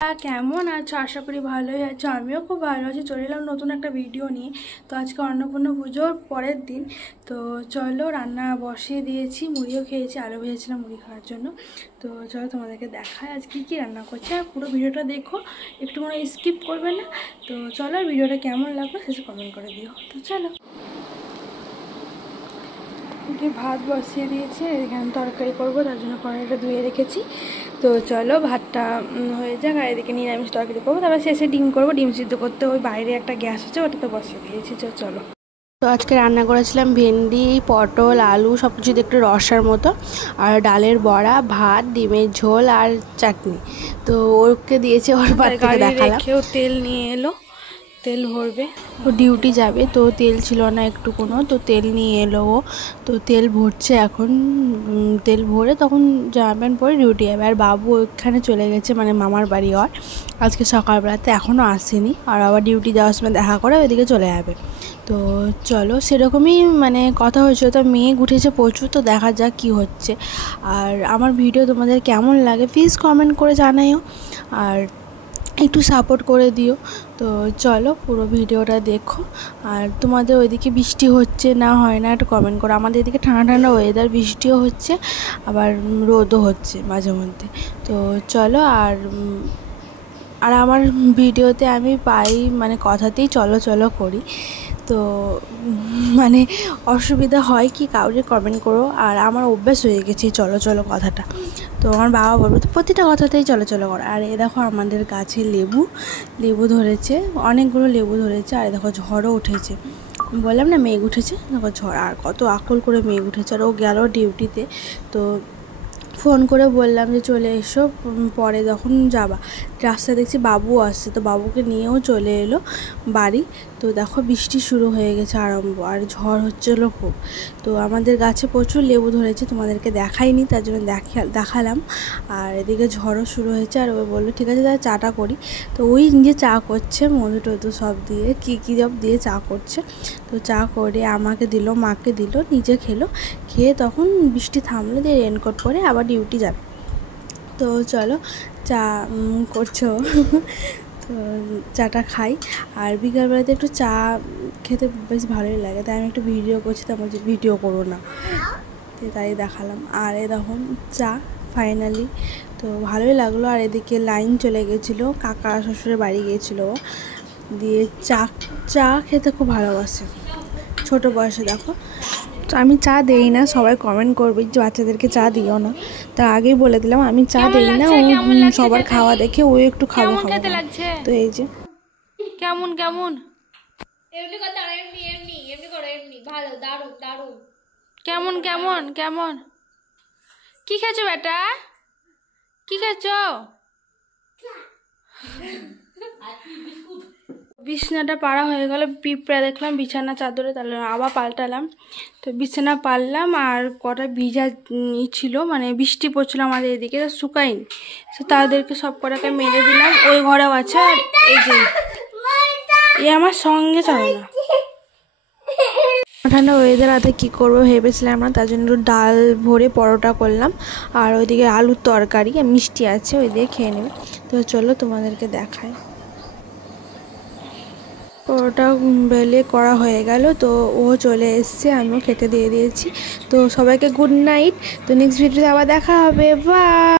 কেমন আছো? আশা করি ভালোই আছো। আমিও খুব ভালো আছি। চলে এলাম নতুন একটা ভিডিও নিয়ে। তো আজকে অন্নপূর্ণা পুজোর পরের দিন। তো চলো, রান্না বসিয়ে দিয়েছি, মুড়িও খেয়েছি, আলু ভেজেছিলাম মুড়ি খাওয়ার জন্য। তো চলো তোমাদেরকে দেখায় আজ কী রান্না করছে। আর পুরো ভিডিওটা দেখো, একটু কোনো স্কিপ করবে না। তো চলো, ভিডিওটা কেমন লাগলো শেষে কমেন্ট করে দিও। তো চলো, ভাত বসিয়ে দিয়েছি, এখানে তরকারি করবো, তার জন্য কড়াইটা ধুয়ে রেখেছি। তো চলো ভাতটা হয়ে যাক, আর এদিকে নিরামিষ তরকারি করবো, তারপর শেষে ডিম করবো। ডিম সিদ্ধ করতে ওই বাইরে একটা গ্যাস আছে, ওটাতে বসিয়ে দিয়েছি। চলো। তো আজকে রান্না করেছিলাম ভেন্ডি, পটল, আলু সব কিছু একটু রসার মতো, আর ডালের বড়া, ভাত, ডিমের ঝোল আর চাটনি। তো ওকে দিয়েছে, ওর বাড়িতে দেখালাম। তেল নিয়ে এলো, তেল ভরবে, ও ডিউটি যাবে। তো তেল ছিল না একটু কোনো, তো তেল নিয়ে এলো ও। তো তেল ভরছে এখন, তেল ভরে তখন জামা প্যান্ট পরে ডিউটি যাবে। আর বাবু ওইখানে চলে গেছে, মানে মামার বাড়ি ওর, আজকে সকালবেলাতে এখনও আসেনি। আর আবার ডিউটি যাওয়ার সময় দেখা করে ওইদিকে চলে যাবে। তো চলো, সেরকমই মানে কথা হয়েছিল। তো মেঘ উঠেছে প্রচুর, তো দেখা যাক কী হচ্ছে। আর আমার ভিডিও তোমাদের কেমন লাগে প্লিজ কমেন্ট করে জানাইও, আর একটু সাপোর্ট করে দিও। তো চলো পুরো ভিডিওটা দেখো। আর তোমাদের ওইদিকে বৃষ্টি হচ্ছে না হয় না একটু কমেন্ট করো। আমাদের এদিকে ঠান্ডা ঠান্ডা ওয়েদার, বৃষ্টিও হচ্ছে আবার রোদও হচ্ছে মাঝে মধ্যে। তো চলো, আর আমার ভিডিওতে আমি পাই মানে কথাতেই চলো চলো করি। তো মানে অসুবিধা হয় কি কাউকে কমেন্ট করো। আর আমার অভ্যাস হয়ে গেছে চলো চলো কথাটা। তো আমার বাবা বলবে তো প্রতিটা কথাতেই চলো চলো করো। আর এ দেখো আমাদের গাছে লেবু ধরেছে, অনেকগুলো লেবু ধরেছে। আর দেখো ঝড়ও উঠেছে, বললাম না মেঘ উঠেছে, দেখো ঝড়, আর কত আকল করে মেঘ উঠেছে। আর ও গেল ডিউটিতে। তো ফোন করে বললাম যে চলে এসো, পরে যখন যাবা। রাস্তায় দেখছি বাবু আসছে, তো বাবুকে নিয়েও চলে এলো বাড়ি। তো দেখো বৃষ্টি শুরু হয়ে গেছে আরম্ভ, আর ঝড় হচ্ছিলো খুব। তো আমাদের গাছে প্রচুর লেবু ধরেছে, তোমাদেরকে দেখাইনি, তার জন্য দেখালাম। আর এদিকে ঝড়ও শুরু হয়েছে। আর ও বললো ঠিক আছে তাহলে চাটা করি। তো ওই নিজে চা করছে, মধু টধু সব দিয়ে কী সব দিয়ে চা করছে। তো চা করে আমাকে দিল, মাকে দিল, নিজে খেলো। খেয়ে তখন বৃষ্টি থামলো, দিয়ে রেনকোট পরে আবার ডিউটি যাবে। তো চলো, চা করছো তো চাটা খাই। আর বিকালবেলাতে একটু চা খেতে বেশ ভালোই লাগে, তাই আমি একটু ভিডিও করছি। তো আমার যে ভিডিও করো না, তাই দেখালাম। আর এরকম চা ফাইনালি তো ভালোই লাগলো। আর এদিকে লাইন চলে গেছিলো, কাকা শ্বশুরের বাড়ি গিয়েছিলো, দিয়ে চা খেতে খুব ভালোবাসে ছোটো বয়সে। দেখো, তো আমি চা দেই না, সবাই কমেন্ট করবে যে বাচ্চাদেরকে চা দিও না। তার আগেই বলে দিলাম আমি চা দেই না, ও সবার খাওয়া দেখে ও একটু খাবো। তো এই যে কেমন কেমন এমনি কথা, এমনি এমনি এমনি করো, এমনি ভালো, দারুণ দারুণ। কেমন কেমন কেমন কি খেয়েছো বেটা, কি খেয়েছো? বিছানাটা পাড়া হয়ে গেল, পিঁপড়া দেখলাম বিছানা চাদরে, তাহলে আবার পাল্টালাম। তো বিছানা পারলাম, আর কটা ভিজা ছিল, মানে বৃষ্টি পড়ছিল আমাদের এদিকে, শুকায়নি। তো তাদেরকে সব কটাকে মেরে দিলাম। ওই ঘরেও আছে, আর এই যে এ আমার সঙ্গে চলে না। ঠান্ডা ওয়েদার রাতে কী করবো ভেবেছিলাম না, তার জন্য ডাল ভরে পরোটা করলাম। আর ওইদিকে আলুর তরকারি মিষ্টি আছে, ওই দিয়ে খেয়ে নেবে। তো চলো তোমাদেরকে দেখাই। পরোটা বেলে করা হয়ে গেল, তো ও চলে এসছে, আমিও খেতে দিয়ে দিয়েছি। তো সবাইকে গুড নাইট। তো নেক্সট ভিডিওতে আবার দেখা হবে, বাই।